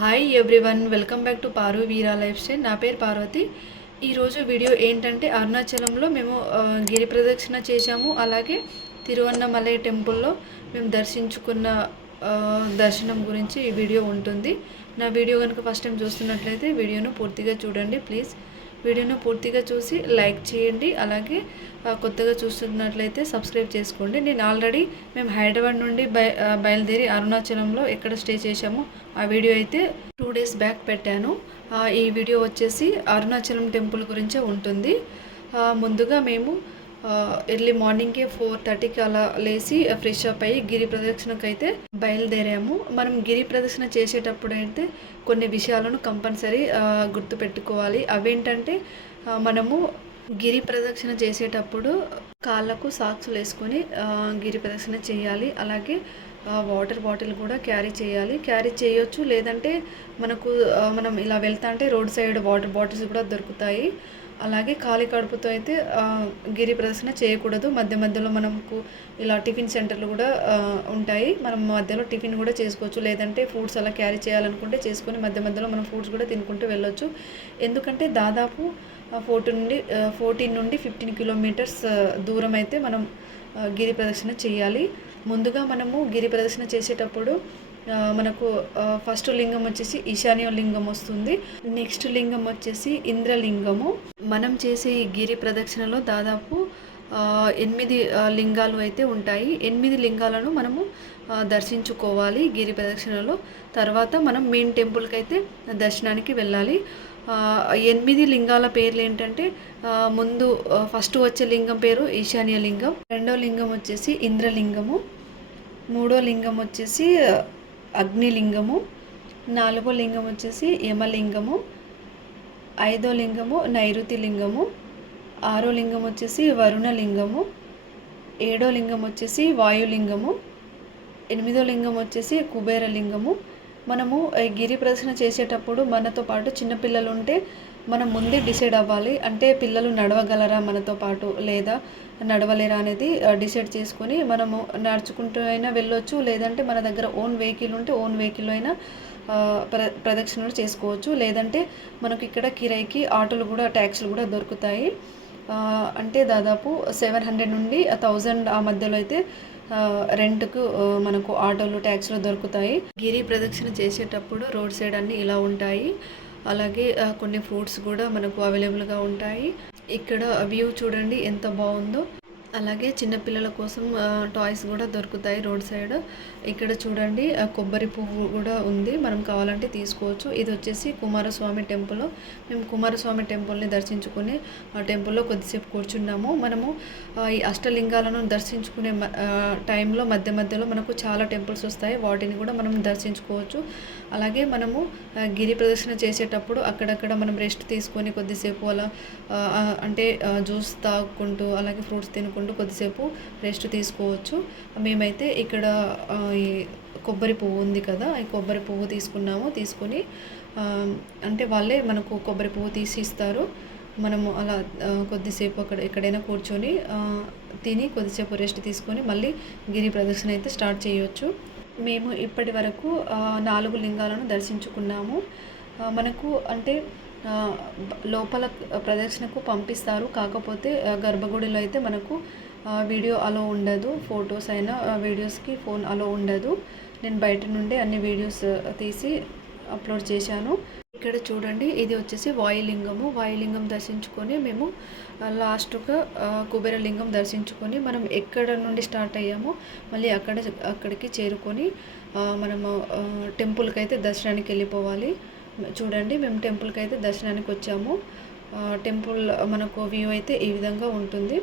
Hi everyone, welcome back to Paru Veera life style. నా పేరు పార్వతి. ఈరోజు వీడియో ఏంటంటే అరుణాచలంలో మేము గిరి ప్రదక్షిణ చేశాము. అలాగే తిరువన్నమలై టెంపుల్లో మేము దర్శించుకున్న దర్శనం గురించి ఈ వీడియో ఉంటుంది. నా వీడియో కనుక ఫస్ట్ టైం చూస్తున్నట్లయితే వీడియోను పూర్తిగా చూడండి ప్లీజ్. వీడియోను పూర్తిగా చూసి లైక్ చేయండి. అలాగే కొత్తగా చూస్తున్నట్లయితే సబ్స్క్రైబ్ చేసుకోండి. నేను ఆల్రెడీ మేము హైదరాబాద్ నుండి బయలుదేరి అరుణాచలంలో ఎక్కడ స్టే చేశామో ఆ వీడియో అయితే 2 days బ్యాక్ పెట్టాను. ఈ వీడియో వచ్చేసి అరుణాచలం టెంపుల్ గురించే ఉంటుంది. ముందుగా మేము ఎర్లీ మార్నింగ్కే 4:30కి అలా లేచి ఫ్రెష్ అప్ అయ్యి గిరి ప్రదక్షిణకు అయితే బయలుదేరాము. మనం గిరి ప్రదక్షిణ చేసేటప్పుడు అయితే కొన్ని విషయాలను కంపల్సరీ గుర్తుపెట్టుకోవాలి. అవేంటంటే మనము గిరి ప్రదక్షిణ చేసేటప్పుడు కాళ్ళకు సాక్సులు వేసుకొని గిరి ప్రదక్షిణ చేయాలి. అలాగే వాటర్ బాటిల్ కూడా క్యారీ చేయాలి. క్యారీ చేయొచ్చు, లేదంటే మనం ఇలా వెళ్తా అంటే రోడ్ సైడ్ వాటర్ బాటిల్స్ కూడా దొరుకుతాయి. అలాగే ఖాళీ కడుపుతో అయితే గిరి ప్రదర్శన చేయకూడదు. మధ్యలో మనకు ఇలా టిఫిన్ సెంటర్లు కూడా ఉంటాయి. మనం మధ్యలో టిఫిన్ కూడా చేసుకోవచ్చు, లేదంటే ఫ్రూట్స్ అలా క్యారీ చేయాలనుకుంటే చేసుకొని మధ్యలో మనం ఫ్రూట్స్ కూడా తినుకుంటూ వెళ్ళొచ్చు. ఎందుకంటే దాదాపు 14 నుండి 15 కిలోమీటర్స్ దూరం అయితే మనం గిరి ప్రదక్షిణ చేయాలి. ముందుగా మనము గిరి ప్రదక్షిణ చేసేటప్పుడు మనకు ఫస్ట్ లింగం వచ్చేసి ఈశాన్య లింగం వస్తుంది. నెక్స్ట్ లింగం వచ్చేసి ఇంద్రలింగము. మనం చేసే ఈ గిరి ప్రదక్షిణలో దాదాపు 8 లింగాలు అయితే ఉంటాయి. 8 లింగాలను మనము దర్శించుకోవాలి గిరి ప్రదక్షిణలో. తర్వాత మనం మెయిన్ టెంపుల్కి అయితే దర్శనానికి వెళ్ళాలి. 8 లింగాల పేర్లు ఏంటంటే ముందు ఫస్ట్ వచ్చే లింగం పేరు ఈశాన్య లింగం, రెండో లింగం వచ్చేసి ఇంద్రలింగము, మూడో లింగం వచ్చేసి అగ్నిలింగము, నాలుగో లింగం వచ్చేసి యమలింగము, ఐదో లింగము నైరుతి లింగము, ఆరో లింగం వచ్చేసి వరుణలింగము, ఏడో లింగం వచ్చేసి వాయులింగము, ఎనిమిదో లింగం వచ్చేసి కుబేరలింగము. మనము గిరి ప్రదక్షిణ చేసేటప్పుడు మనతో పాటు చిన్నపిల్లలు ఉంటే మనం ముందే డిసైడ్ అవ్వాలి. అంటే పిల్లలు నడవగలరా మనతో పాటు లేదా నడవలేరా అనేది డిసైడ్ చేసుకొని మనము నడుచుకుంటూ అయినా వెళ్ళొచ్చు, లేదంటే మన దగ్గర ఓన్ వెహికల్ ఉంటే ఓన్ వెహికల్ అయినా ప్రదక్షిణలు చేసుకోవచ్చు. లేదంటే మనకి ఇక్కడ కిరాయికి ఆటోలు కూడా ట్యాక్సీలు కూడా దొరుకుతాయి. అంటే దాదాపు 700 నుండి 1000 ఆ మధ్యలో అయితే రెంట్కు మనకు ఆటోలు ట్యాక్సీలు దొరుకుతాయి. గిరి ప్రదక్షిణ చేసేటప్పుడు రోడ్ సైడ్ అన్నీ ఇలా ఉంటాయి. అలాగే కొన్ని ఫ్రూట్స్ కూడా మనకు అవైలబుల్గా ఉంటాయి. ఇక్కడ వ్యూ చూడండి ఎంత బాగుందో. అలాగే చిన్నపిల్లల కోసం టాయ్స్ కూడా దొరుకుతాయి రోడ్ సైడ్. ఇక్కడ చూడండి కొబ్బరి పువ్వు కూడా ఉంది, మనం కావాలంటే తీసుకోవచ్చు. ఇది వచ్చేసి కుమారస్వామి టెంపుల్. మేము కుమారస్వామి టెంపుల్ని దర్శించుకుని ఆ టెంపుల్లో కొద్దిసేపు కూర్చున్నాము. మనము ఈ అష్టలింగాలను దర్శించుకునే టైంలో మధ్యలో మనకు చాలా టెంపుల్స్ వస్తాయి, వాటిని కూడా మనం దర్శించుకోవచ్చు. అలాగే మనము గిరి ప్రదక్షిణ చేసేటప్పుడు అక్కడక్కడ మనం రెస్ట్ తీసుకొని కొద్దిసేపు అలా అంటే జ్యూస్ తాగుకుంటూ అలాగే ఫ్రూట్స్ తినుకుంటూ కొద్దిసేపు రెస్ట్ తీసుకోవచ్చు. మేమైతే ఇక్కడ ఈ కొబ్బరి పువ్వు ఉంది కదా, ఈ కొబ్బరి పువ్వు తీసుకొని అంటే వాళ్ళే మనకు కొబ్బరి పువ్వు తీసి ఇస్తారు. మనము అలా కొద్దిసేపు ఎక్కడైనా కూర్చొని తిని కొద్దిసేపు రెస్ట్ తీసుకొని మళ్ళీ గిరి ప్రదక్షిణ అయితే స్టార్ట్ చేయవచ్చు. మేము ఇప్పటి వరకు 4 లింగాలను దర్శించుకున్నాము. మనకు అంటే లోపల ప్రదక్షిణకు పంపిస్తారు, కాకపోతే గర్భగుడిలో అయితే మనకు వీడియో అలో ఉండదు. ఫొటోస్ అయినా వీడియోస్కి ఫోన్ అలో ఉండదు. నేను బయట నుండి అన్ని వీడియోస్ తీసి అప్లోడ్ చేశాను. ఇక్కడ చూడండి, ఇది వచ్చేసి వాయులింగం దర్శించుకొని మేము లాస్ట్గా కుబేరలింగం దర్శించుకొని మనం ఎక్కడ నుండి స్టార్ట్ అయ్యామో మళ్ళీ అక్కడికి చేరుకొని మనము టెంపుల్కి అయితే దర్శనానికి వెళ్ళిపోవాలి. చూడండి, మేము టెంపుల్కి అయితే దర్శనానికి వచ్చాము. టెంపుల్ మనకు వ్యూ అయితే ఈ విధంగా ఉంటుంది.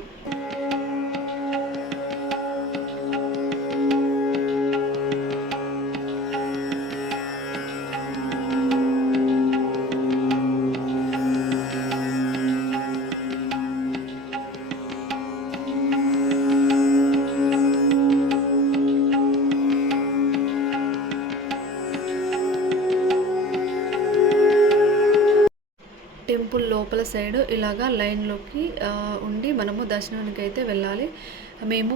టెంపుల్ లోపల సైడ్ ఇలాగా లైన్లోకి ఉండి మనము దర్శనానికి అయితే వెళ్ళాలి. మేము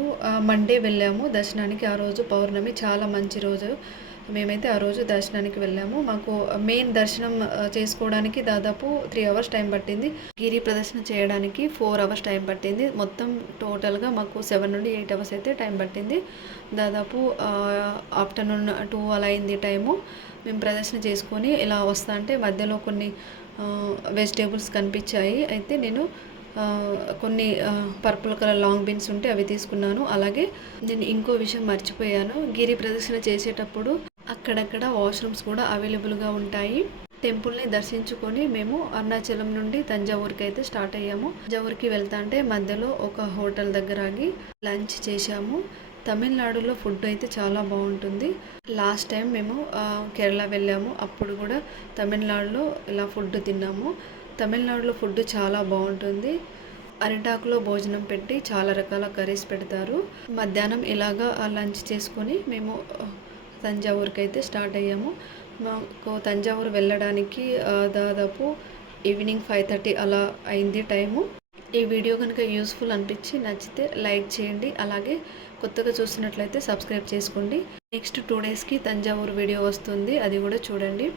మండే వెళ్ళాము దర్శనానికి. ఆ రోజు పౌర్ణమి, చాలా మంచి రోజు. మేమైతే ఆ రోజు దర్శనానికి వెళ్ళాము. మాకు మెయిన్ దర్శనం చేసుకోవడానికి దాదాపు 3 అవర్స్ టైం పట్టింది. గిరి ప్రదర్శన చేయడానికి 4 అవర్స్ టైం పట్టింది. మొత్తం టోటల్గా మాకు 7 నుండి 8 అవర్స్ అయితే టైం పట్టింది. దాదాపు ఆఫ్టర్నూన్ 2 అలా అయింది టైము. మేము ప్రదర్శన చేసుకొని ఇలా వస్తా అంటే మధ్యలో కొన్ని వెజిటేబుల్స్ కనిపించాయి. అయితే నేను కొన్ని పర్పుల్ కలర్ లాంగ్ బీన్స్ ఉంటే అవి తీసుకున్నాను. అలాగే నేను ఇంకో విషయం మర్చిపోయాను. గిరి ప్రదర్శన చేసేటప్పుడు అక్కడక్కడ వాష్రూమ్స్ కూడా అవైలబుల్గా ఉంటాయి. టెంపుల్ని దర్శించుకొని మేము అరుణాచలం నుండి తంజావూరుకి అయితే స్టార్ట్ అయ్యాము. తంజావూరుకి వెళ్తా అంటే మధ్యలో ఒక హోటల్ దగ్గర ఆగి లంచ్ చేశాము. తమిళనాడులో ఫుడ్ అయితే చాలా బాగుంటుంది. లాస్ట్ టైం మేము కేరళ వెళ్ళాము. అప్పుడు కూడా తమిళనాడులో ఇలా ఫుడ్ తిన్నాము. తమిళనాడులో ఫుడ్ చాలా బాగుంటుంది. అరిటాకులో భోజనం పెట్టి చాలా రకాల కర్రీస్ పెడతారు. మధ్యాహ్నం ఇలాగా లంచ్ చేసుకొని మేము తంజావూరుకి అయితే స్టార్ట్ అయ్యాము. మాకు తంజావూరు వెళ్ళడానికి దాదాపు ఈవినింగ్ 5:30 అలా అయింది టైము. ఈ వీడియో కనుక యూస్ఫుల్ అనిపించి నచ్చితే లైక్ చేయండి. అలాగే కొత్తగా చూస్తున్నట్లయితే సబ్స్క్రైబ్ చేసుకోండి. నెక్స్ట్ 2 డేస్కి తంజావూరు వీడియో వస్తుంది, అది కూడా చూడండి.